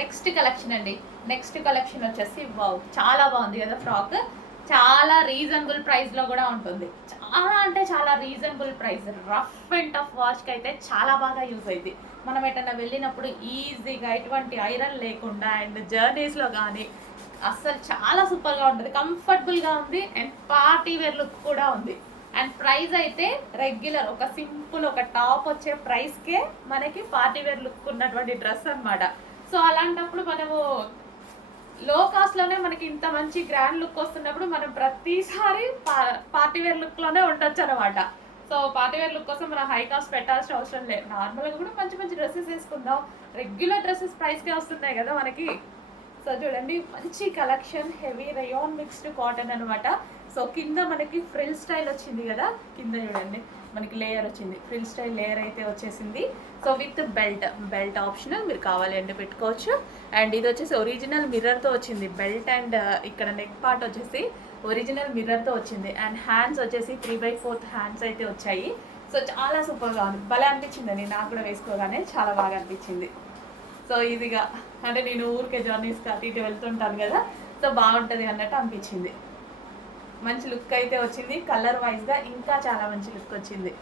Next collection అండి. Next collection వచ్చేసి wow, చాలా బాగుంది కదా ఫ్రాక్. చాలా రీజనబుల్ ప్రైస్లో కూడా ఉంటుంది. చాలా అంటే చాలా reasonable price. Rough and tough వాష్కి అయితే చాలా బాగా యూజ్ అయింది. మనం ఎటన్నా వెళ్ళినప్పుడు ఈజీగా ఎటువంటి ఐరన్ లేకుండా అండ్ జర్నీస్లో కానీ అస్సలు చాలా సూపర్గా ఉంటుంది. కంఫర్టబుల్గా ఉంది అండ్ పార్టీ వేర్ లుక్ కూడా ఉంది. అండ్ ప్రైస్ అయితే రెగ్యులర్ ఒక సింపుల్ ఒక టాప్ వచ్చే ప్రైస్కే మనకి పార్టీ వేర్ లుక్ ఉన్నటువంటి డ్రెస్ అనమాట. సో అలాంటప్పుడు మనము లో కాస్ట్లోనే మనకి ఇంత మంచి గ్రాండ్ లుక్ వస్తున్నప్పుడు మనం ప్రతిసారి పార్టీ వేర్ లుక్లోనే ఉండొచ్చు అనమాట. సో పార్టీ వేర్ లుక్ కోసం మనం హై కాస్ట్ పెట్టాల్సిన అవసరం లేదు. నార్మల్గా కూడా మంచి మంచి డ్రెస్సెస్ వేసుకుందాం. రెగ్యులర్ డ్రెస్సెస్ ప్రైస్కే వస్తున్నాయి కదా మనకి. సో చూడండి, మంచి collection, heavy rayon mixed cotton అనమాట. సో కింద మనకి ఫ్రిల్ స్టైల్ వచ్చింది కదా, కింద చూడండి మనకి లేయర్ వచ్చింది, ఫ్రిల్ స్టైల్ లేయర్ అయితే వచ్చేసింది. సో విత్ బెల్ట్ ఆప్షనల్, మీరు కావాలి అంటే పెట్టుకోవచ్చు. అండ్ ఇది వచ్చేసి ఒరిజినల్ మిర్రర్తో వచ్చింది బెల్ట్. అండ్ ఇక్కడ నెక్ పార్ట్ వచ్చేసి ఒరిజినల్ మిర్రర్తో వచ్చింది. అండ్ హ్యాండ్స్ వచ్చేసి 3/4 హ్యాండ్స్ అయితే వచ్చాయి. సో చాలా సూపర్గా ఉంది, భలే అనిపించిందండి. నాకు కూడా వేసుకోగానే చాలా బాగా అనిపించింది. సో ఇదిగా అంటే నేను ఊరికే జర్నీస్కి అటు ఇటు వెళ్తుంటాను కదా, సో బాగుంటుంది అన్నట్టు అనిపించింది. మంచి లుక్ అయితే వచ్చింది. కలర్ వైజ్గా ఇంకా చాలా మంచి లుక్ వచ్చింది.